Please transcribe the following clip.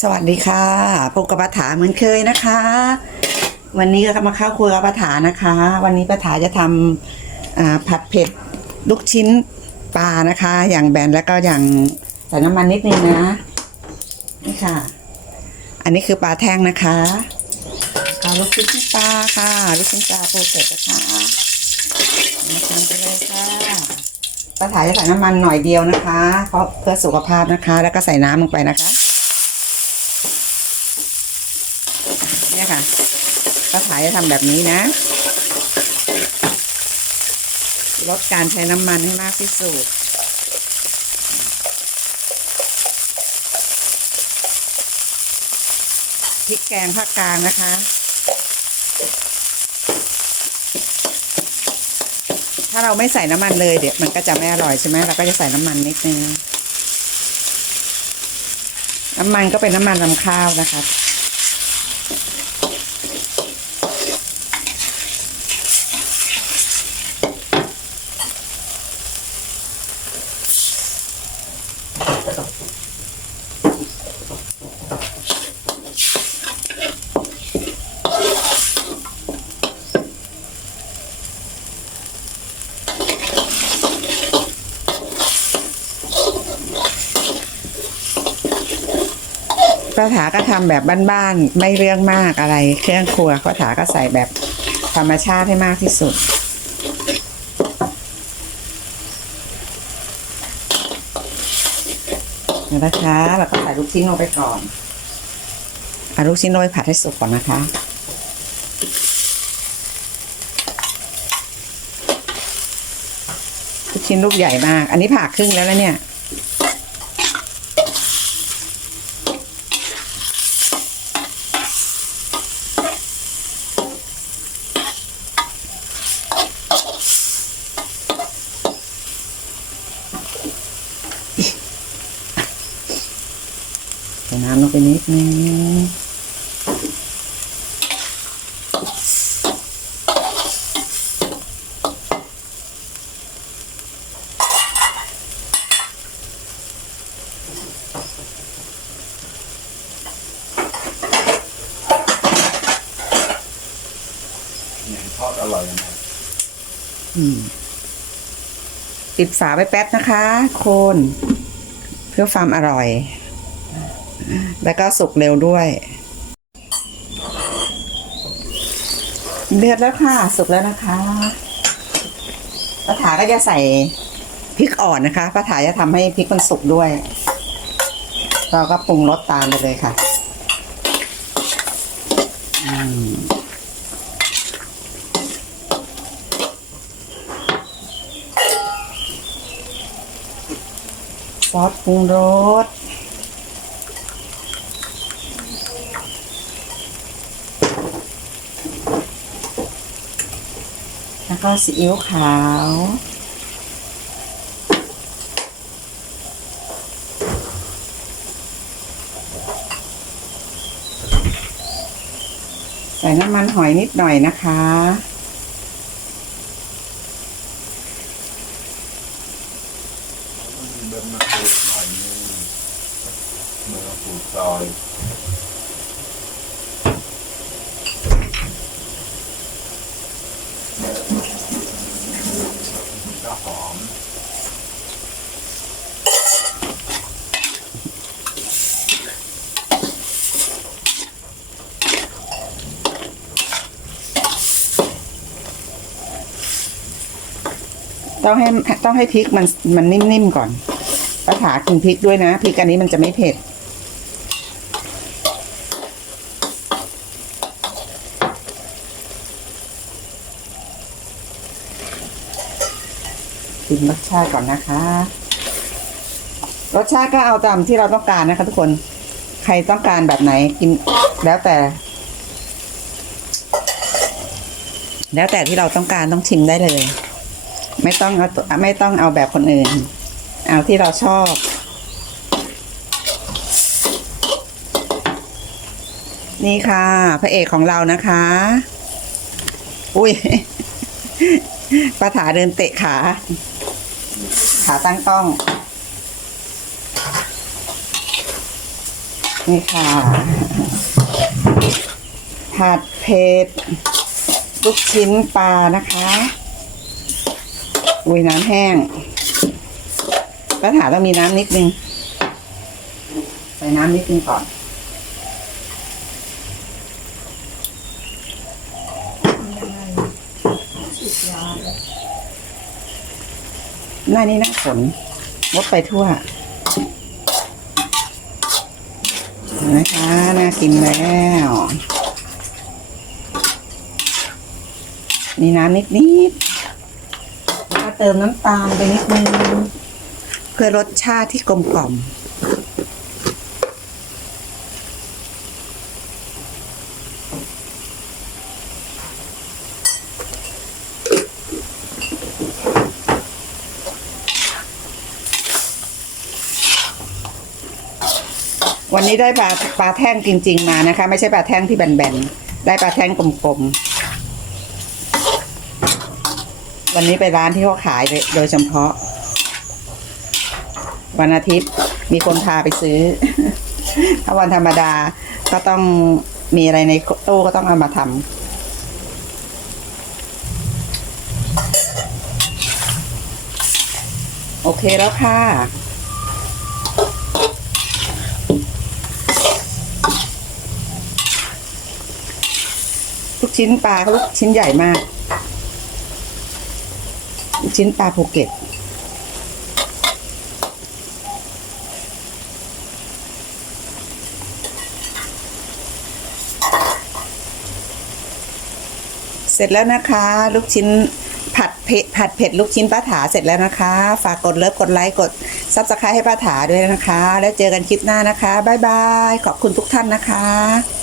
สวัสดีค่ะพบกับป้าถาเหมือนเคยนะคะ วันนี้ก็มาเข้าครัวกับป้าถานะคะ วันนี้ป้าถาจะทำผัดเผ็ดลูกชิ้นปลานะคะ อย่างแบนแล้วก็อย่างใส่น้ำมันนิดนึงนะนี่ค่ะ อันนี้คือปลาแท่งนะคะเอาลูกชิ้นปลาค่ะลูกชิ้นปลาโปรเกตนะคะมาทำไปเลยค่ะป้าถาจะใส่น้ำมันหน่อยเดียวนะคะ เพราะเพื่อสุขภาพนะคะ แล้วก็ใส่น้ำลงไปนะคะ เนี่ยค่ะ ป้าถายจะทำแบบนี้นะลดการใช้น้ำมันให้มากที่สุดพริกแกงภาคกลางนะคะ ถ้าเราไม่ใส่น้ำมันเลยเดี๋ยวมันก็จะไม่อร่อยใช่ไหมเราก็จะใส่น้ำมันนิดนึง น้ำมันก็เป็นน้ำมันลำข้าวนะคะ ป้าถาก็ทำแบบบ้านๆไม่เรื่องมากอะไร เครื่องครัวป้าถาก็ใส่แบบธรรมชาติให้มากที่สุดเดี๋ยวนะคะเราก็ใส่ลูกชิ้นลงไปก่อนเอาลูกชิ้นลงไปผัดให้สุกก่อนนะคะลูกชิ้นลูกใหญ่มาก อันนี้ผ่าครึ่งแล้วนะเนี่ย น้ำลงไปนิดนึงทอดอร่อยนะปิดฝาไว้แป๊บนะคะ โคน เพื่อความอร่อย แล้วก็สุกเร็วด้วย เดือดแล้วค่ะ สุกแล้วนะคะป้าถาก็จะใส่พริกอ่อนนะคะป้าถาจะทำให้พริกมันสุกด้วย เราก็ปรุงรสตามไปเลยค่ะซอสปรุงรส แล้วก็ซีอิ๊วขาว ใส่น้ำมันหอยนิดหน่อยนะคะมีเบิ้ลมะกรูดหน่อยนึงเบิ้ลมะกรูดซอย ต้องให้ต้องให้พริกมันมันนิ่มๆก่อนป้าถากินพริกด้วยนะพริกอันนี้มันจะไม่เผ็ดชิมรสชาติก่อนนะคะ รสชาติก็เอาตามที่เราต้องการนะคะ ทุกคนใครต้องการแบบไหนกินแล้วแต่ แล้วแต่ที่เราต้องการต้องชิมได้เลย ไม่ต้องเอาตัวไม่ต้องเอาแบบคนอื่น เอาที่เราชอบ นี่ค่ะ พระเอกของเรานะคะ อุ้ยปาถาเดินเตะขา ขาตั้งต้อง นี่ค่ะ ผัดเผ็ดลูกชิ้นปลานะคะ อุ้ยน้ำแห้งป้าถาต้องมีน้ำนิดนึง ใส่น้ำนิดนึงก่อน หน้านี้หน้าฝนมดไปทั่ว นะคะ น่ากินแล้ว มีน้ำนิดนิด แล้วก็เติมน้ำตาลไปนิดนึงเพื่อรสชาติที่กลมกล่อมวันนี้ได้ปลาปลาแท่งจริง ๆ มานะคะ ไม่ใช่ปลาแท่งที่แบนๆ ได้ปลาแท่งกลมๆ วันนี้ไปร้านที่เขาขายโดยเฉพาะ วันอาทิตย์มีคนพาไปซื้อ ถ้าวันธรรมดาก็ต้องมีอะไรในตู้ก็ต้องเอามาทำโอเคแล้วค่ะ ลูกชิ้นปลาลูกชิ้นใหญ่มาก ชิ้นปลาภูเก็ต เสร็จแล้วนะคะ ลูกชิ้นผัดเผ็ดผัดเผ็ดลูกชิ้นป้าถาเสร็จแล้วนะคะ ฝากกดเลิฟกดไลค์กดซับสไครต์ให้ป้าถาด้วยนะคะ แล้วเจอกันคลิปหน้านะคะบ๊ายบายขอบคุณทุกท่านนะคะ